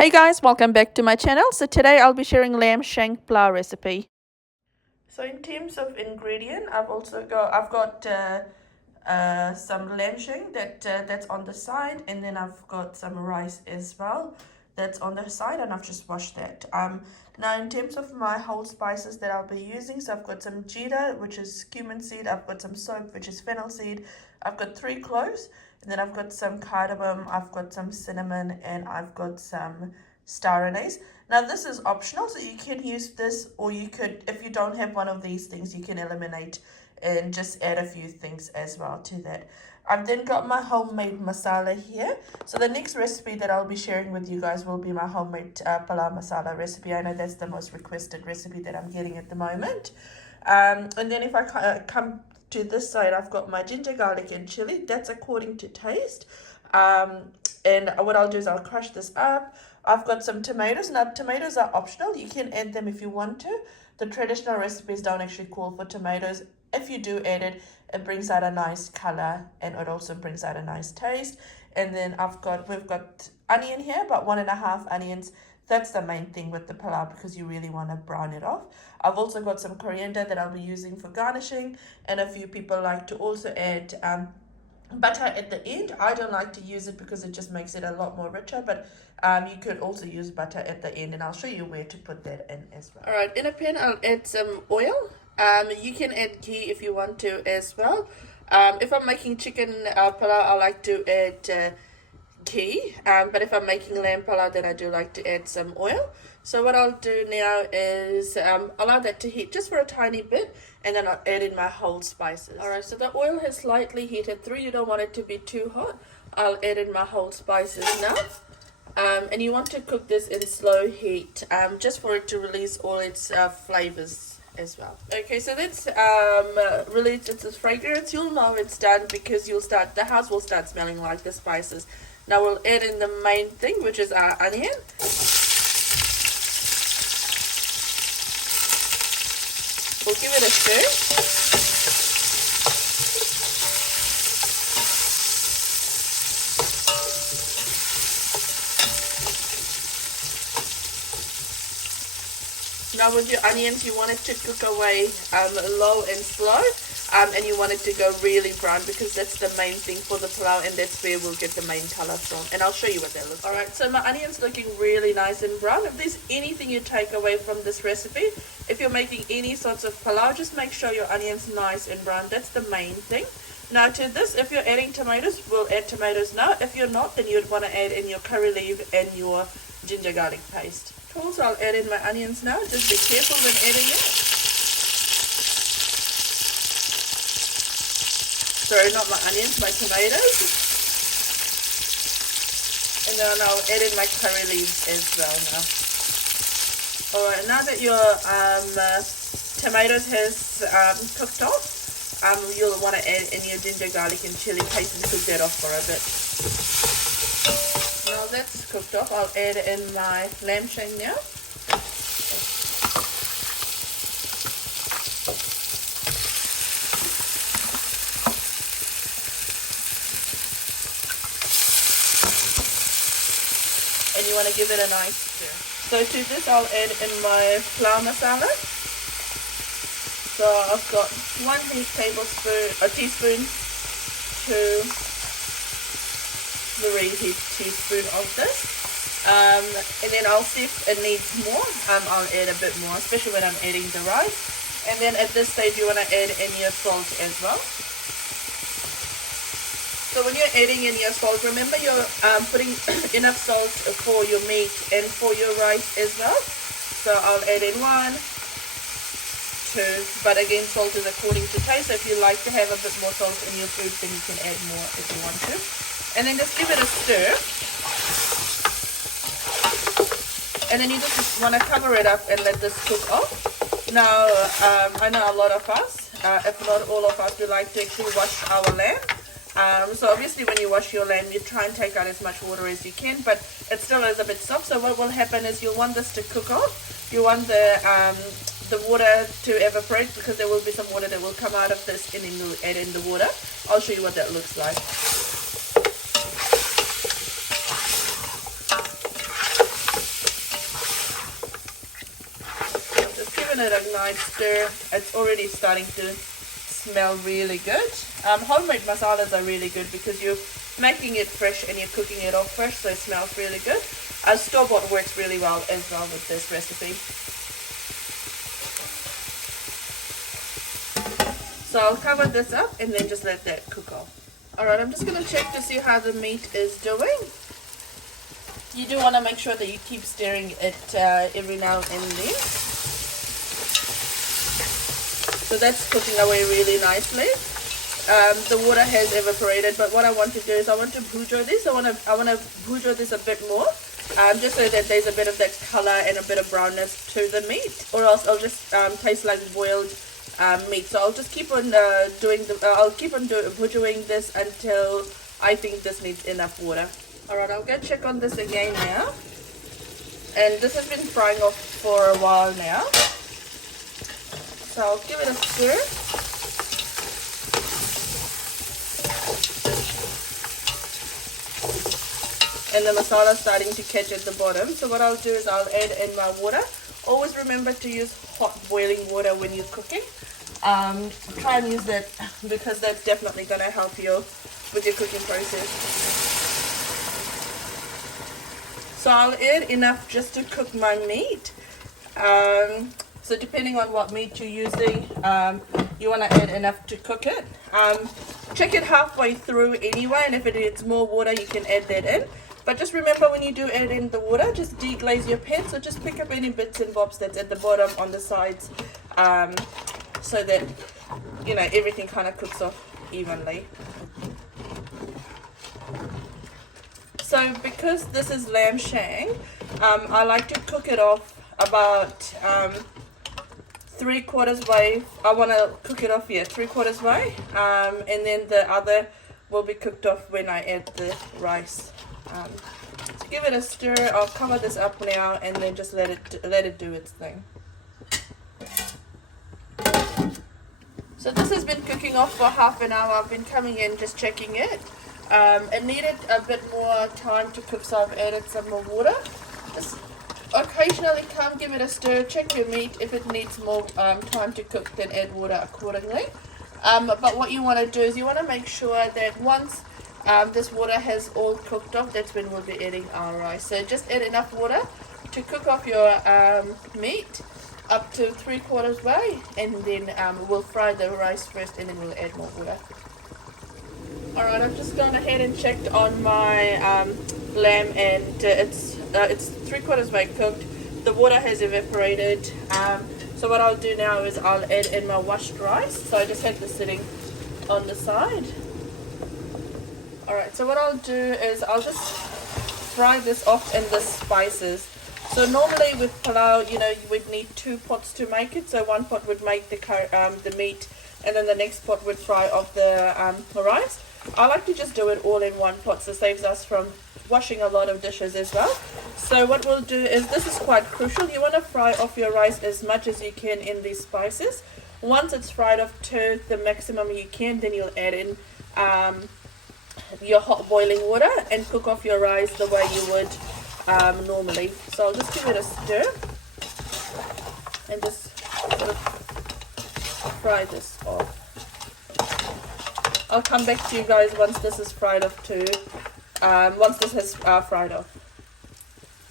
Hey guys, welcome back to my channel. So today I'll be sharing lamb shank plow recipe. So in terms of ingredient, I've got some lamb shank that's on the side, and then I've got some rice as well that's on the side, and I've just washed that. Now in terms of my whole spices that I'll be using, so I've got some jeera, which is cumin seed. I've got some soap, which is fennel seed. I've got 3 cloves, and then I've got some cardamom. I've got some cinnamon, and I've got some star anise. Now this is optional, so you can use this, or you could, if you don't have one of these things, you can eliminate and just add a few things as well to that. I've then got my homemade masala here. So the next recipe that I'll be sharing with you guys will be my homemade palau masala recipe. I know that's the most requested recipe that I'm getting at the moment. And then if I come to this side, I've got my ginger, garlic, and chili. That's according to taste. And what I'll do is I'll crush this up. I've got some tomatoes. Now, tomatoes are optional. You can add them if you want to. The traditional recipes don't actually call for tomatoes. If you do add it, it brings out a nice color, and it also brings out a nice taste. And then we've got onion here, about 1.5 onions. That's the main thing with the palau, because you really want to brown it off. I've also got some coriander that I'll be using for garnishing, and a few people like to also add butter at the end. I don't like to use it because it just makes it a lot more richer, but you could also use butter at the end, and I'll show you where to put that in as well. Alright, in a pan I'll add some oil. You can add ghee if you want to as well. If I'm making chicken palau, I like to add ghee, but if I'm making lamb palau, then I do like to add some oil. So what I'll do now is allow that to heat just for a tiny bit, and then I'll add in my whole spices. Alright, so the oil has slightly heated through. You don't want it to be too hot. I'll add in my whole spices now. And you want to cook this in slow heat, just for it to release all its flavors as well. Okay, so that's released its fragrance. You'll know it's done because the house will start smelling like the spices. Now we'll add in the main thing, which is our onion. We'll give it a stir. Now with your onions, you want it to cook away low and slow, and you want it to go really brown, because that's the main thing for the palau, and that's where we'll get the main color from. And I'll show you what that looks like. Alright, so my onion's looking really nice and brown. If there's anything you take away from this recipe, if you're making any sorts of palau, just make sure your onion's nice and brown. That's the main thing. Now to this, if you're adding tomatoes, we'll add tomatoes now. If you're not, then you'd want to add in your curry leaf and your ginger garlic paste. Cool, so I'll add in my onions now. Just be careful when adding it. Sorry, not my onions, my tomatoes. And then I'll add in my curry leaves as well now. Alright, now that your tomatoes has cooked off, you'll want to add in your ginger, garlic, and chili paste and cook that off for a bit. Now that's cooked off, I'll add in my lamb shank now. And you want to give it a nice stir. So to this I'll add in my palau masala. So I've got 1 teaspoon to 3 teaspoons of this. And then I'll see if it needs more. I'll add a bit more, especially when I'm adding the rice. And then at this stage you want to add in your salt as well. So when you're adding in your salt, remember you're putting enough salt for your meat and for your rice as well. So I'll add in 1, 2, but again, salt is according to taste. So if you like to have a bit more salt in your food, then you can add more if you want to. And then just give it a stir. And then you just want to cover it up and let this cook off. Now, I know a lot of us, if not all of us, we like to actually wash our lamb. So obviously when you wash your lamb, you try and take out as much water as you can, but it still is a bit soft. So what will happen is you'll want this to cook off. You want the water to evaporate, because there will be some water that will come out of this, and then you'll add in the water. I'll show you what that looks like. it a nice stir. It's already starting to smell really good. Homemade masalas are really good because you're making it fresh and you're cooking it all fresh, so it smells really good. Store-bought works really well as well with this recipe. So I'll cover this up and then just let that cook off. Alright, I'm just going to check to see how the meat is doing. You do want to make sure that you keep stirring it every now and then. So that's cooking away really nicely. The water has evaporated, but what I want to do is I want to bhujo this. I want to bhujo this a bit more, just so that there's a bit of that color and a bit of brownness to the meat, or else it'll just taste like boiled meat. So I'll just keep on bhujoing this until I think this needs enough water. Alright, I'll go check on this again now. And this has been frying off for a while now. So I'll give it a stir. And the masala is starting to catch at the bottom. So what I'll do is I'll add in my water. Always remember to use hot boiling water when you're cooking. Try and use that because that's definitely going to help you with your cooking process. So I'll add enough just to cook my meat. So depending on what meat you're using, you want to add enough to cook it. Check it halfway through anyway, and if it needs more water, you can add that in. But just remember, when you do add in the water, just deglaze your pan. So just pick up any bits and bobs that's at the bottom on the sides, so that everything kind of cooks off evenly. So because this is lamb shank, I like to cook it off about 3/4 way. I want to cook it off 3/4 way, and then the other will be cooked off when I add the rice. So give it a stir. I'll cover this up now and then just let it do its thing. So this has been cooking off for half an hour. I've been coming in just checking it. It needed a bit more time to cook, so I've added some more water. Just occasionally come, give it a stir, check your meat. If it needs more time to cook, then add water accordingly. But what you want to do is you want to make sure that once this water has all cooked off, that's when we'll be adding our rice. So just add enough water to cook off your meat up to 3/4 way, and then we'll fry the rice first and then we'll add more water. Alright, I've just gone ahead and checked on my lamb, and it's 3/4 way cooked. The water has evaporated. So what I'll do now is I'll add in my washed rice. So I just have this sitting on the side. Alright, so what I'll do is I'll just fry this off in the spices. So normally with palau, you would need 2 pots to make it. So one pot would make the meat, and then the next pot would fry off the rice. I like to just do it all in one pot, so it saves us from washing a lot of dishes as well. So what we'll do is, this is quite crucial, you want to fry off your rice as much as you can in these spices. Once it's fried off to the maximum you can, then you'll add in your hot boiling water and cook off your rice the way you would normally. So I'll just give it a stir and just sort of fry this off. I'll come back to you guys once this is fried off too. Once this has fried off.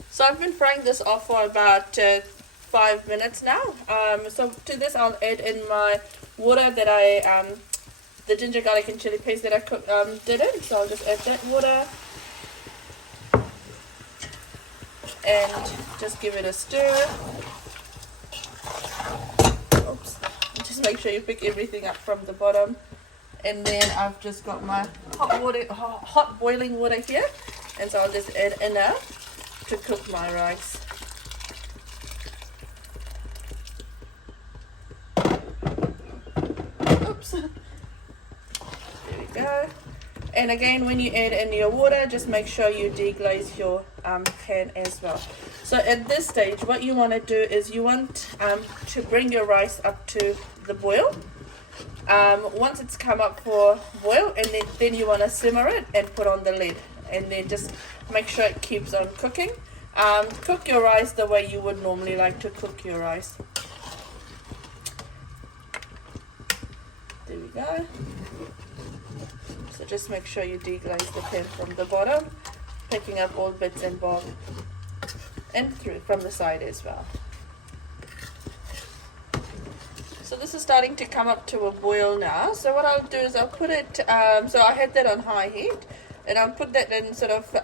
So I've been frying this off for about 5 minutes now. So to this I'll add in my water that the ginger, garlic and chili paste that I did in. So I'll just add that water and just give it a stir. Oops. Just make sure you pick everything up from the bottom. And then I've just got my hot boiling water here, and so I'll just add enough to cook my rice. Oops. There we go. And again, when you add in your water, just make sure you deglaze your pan as well. So at this stage, what you want to do is you want to bring your rice up to the boil. Once it's come up for boil, and then you want to simmer it and put on the lid, and then just make sure it keeps on cooking. Cook your rice the way you would normally like to cook your rice. There we go. So just make sure you deglaze the pan from the bottom, picking up all bits and bobs, and through from the side as well. So this is starting to come up to a boil now. So what I'll do is I'll put it, so I had that on high heat, and I'll put that in sort of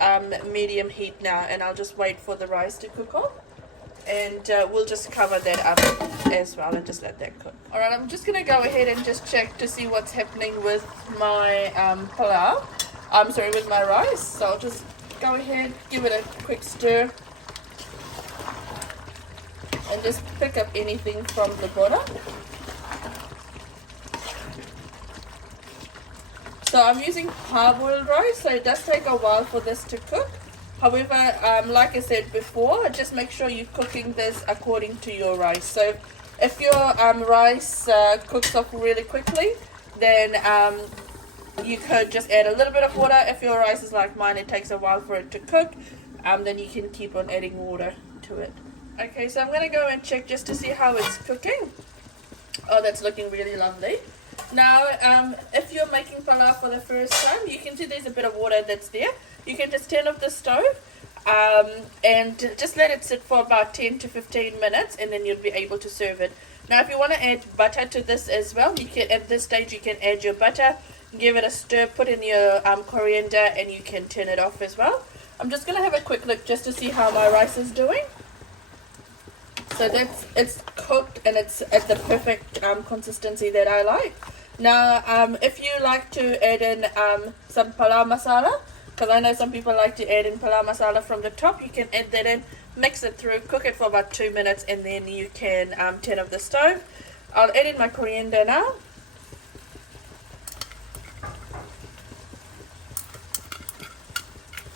medium heat now, and I'll just wait for the rice to cook off. And we'll just cover that up as well and just let that cook. Alright, I'm just going to go ahead and just check to see what's happening with my palau. With my rice. So I'll just go ahead, give it a quick stir, and just pick up anything from the bottom. So I'm using parboiled rice, so it does take a while for this to cook. However, like I said before, just make sure you're cooking this according to your rice. So if your rice cooks off really quickly, then you could just add a little bit of water. If your rice is like mine, it takes a while for it to cook, then you can keep on adding water to it. Okay, so I'm going to go and check just to see how it's cooking. Oh, that's looking really lovely. Now, if you're making palau for the first time, you can see there's a bit of water that's there. You can just turn off the stove and just let it sit for about 10 to 15 minutes, and then you'll be able to serve it. Now, if you want to add butter to this as well, you can, at this stage you can add your butter, give it a stir, put in your coriander, and you can turn it off as well. I'm just going to have a quick look just to see how my rice is doing. So it's cooked and it's at the perfect consistency that I like. Now, if you like to add in some palau masala, because I know some people like to add in palau masala from the top, you can add that in, mix it through, cook it for about 2 minutes, and then you can turn off the stove. I'll add in my coriander now.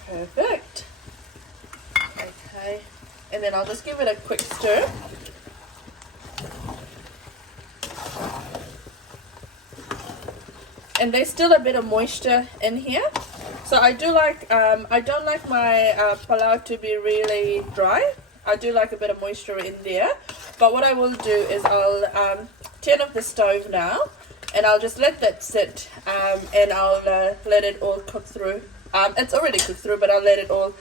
Perfect. Okay, and then I'll just give it a quick stir. And there's still a bit of moisture in here, so I don't like my palau to be really dry. I do like a bit of moisture in there, but what I will do is I'll turn off the stove now, and I'll just let that sit, and I'll let it all cook through. It's already cooked through, but I'll let it all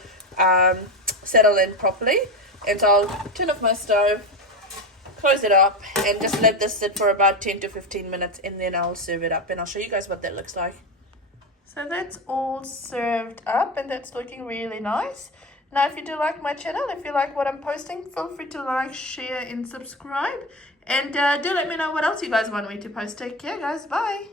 settle in properly. And so I'll turn off my stove, close it up, and just let this sit for about 10 to 15 minutes, and then I'll serve it up, and I'll show you guys what that looks like. So that's all served up, and that's looking really nice. Now, if you do like my channel, if you like what I'm posting, feel free to like, share, and subscribe. And do let me know what else you guys want me to post. Take care, guys. Bye.